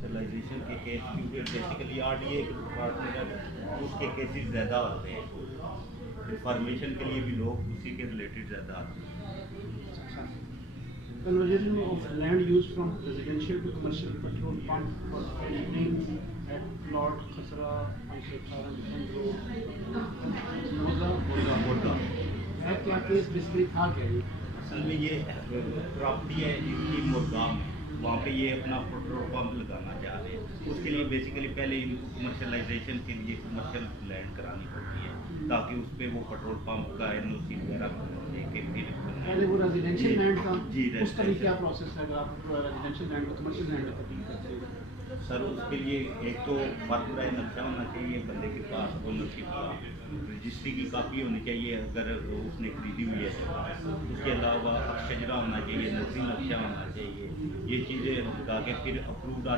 Commercialisation के case क्योंकि basically RTA के डिपार्टमेंट है उसके केसेस ज़्यादा होते हैं, इंफॉर्मेशन के लिए भी लोग उसी के रिलेटेड ज़्यादा आते हैं। Conversion of land used from residential to commercial petrol pump was pending at Lord Khasra 518 Defend Road, मुर्गा है क्या केस बेसिकली था क्या ये? असल में ये प्रॉपर्टी है इसकी मुर्गाम में, वहाँ पे ये अपना पेट्रोल पंप लगाना चाह रहे हैं। उसके लिए बेसिकली पहले इनको कमर्शलाइजेशन के लिए कमर्शियल लैंड करानी पड़ती है ताकि उस पर वो पेट्रोल पंप का एनओसी वगैरह लेके फिर पहले वो रेजिडेंशियल लैंड था, जी उसका भी क्या प्रोसेस है? अगर आप रेजिडेंशियल लैंड को कमर्शियल लैंड में तब्दील करते हो सर उसके लिए एक तो बारह नक्शा होना चाहिए बंदे के पास, ओनरशिप का रजिस्ट्री की कापी होनी चाहिए अगर उसने खरीदी हुई है। उसके अलावा शजरा होना चाहिए, नकली नक्शा होना चाहिए। ये चीज़ें लगा के फिर अप्रूव्ड